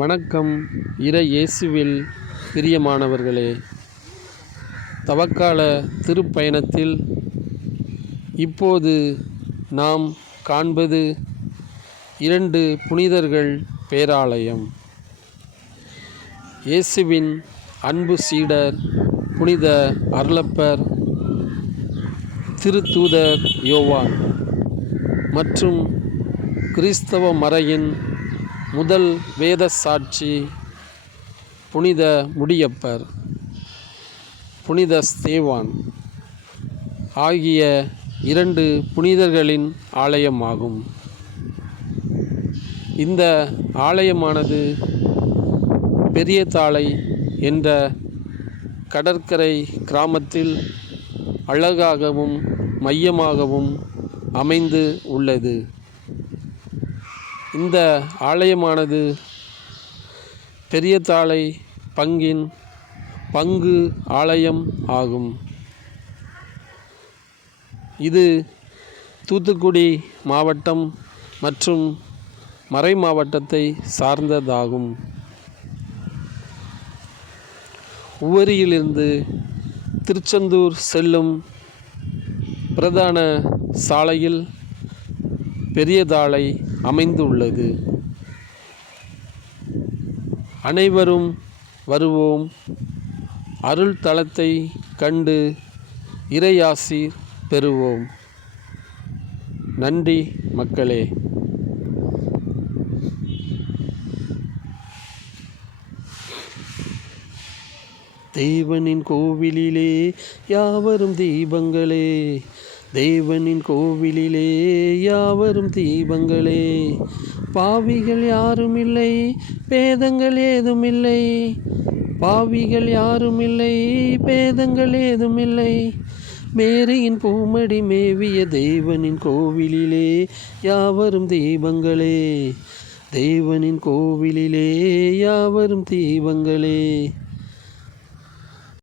வணக்கம். இறை இயேசுவில் பிரியமானவர்களே, தவக்கால திருப்பயணத்தில் இப்போது நாம் காண்பது 2 புனிதர்கள் பேராலயம். இயேசுவின் அன்பு சீடர் புனித அருளப்பர் திருத்தூதர் யோவான் மற்றும் கிறிஸ்தவ மறையின் முதல் வேத சாட்சி புனித முடியப்பர், புனித ஸ்தேவான் ஆகிய 2 புனிதர்களின் ஆலயமாகும். இந்த ஆலயமானது பெரியதாழை என்ற கடற்கரை கிராமத்தில் அழகாகவும் மையமாகவும் அமைந்து உள்ளது. இந்த ஆலயமானது பெரியதாழை பங்கின் பங்கு ஆலயம் ஆகும். இது தூத்துக்குடி மாவட்டம் மற்றும் மறை மாவட்டத்தை சார்ந்ததாகும். உவரியிலிருந்து திருச்செந்தூர் செல்லும் பிரதான சாலையில் பெரியதாழை அமைந்துள்ளது. அனைவரும் வருவோம், அருள் தலத்தை கண்டு இறையாசி பெறுவோம். நன்றி மக்களே. தேவனின் கோவிலிலே யாவரும் தீபங்களே, தேவனின் கோவிலிலே யாவரும் தீபங்களே. பாவிகள் யாரும் இல்லை, பேதங்கள் ஏதும் இல்லை, பாவிகள் யாரும் இல்லை, பேதங்கள் ஏதும் இல்லை. மேரியின் பூமடி மேவிய தேவனின் கோவிலிலே யாவரும் தீபங்களே, தேவனின் கோவிலிலே யாவரும் தீபங்களே.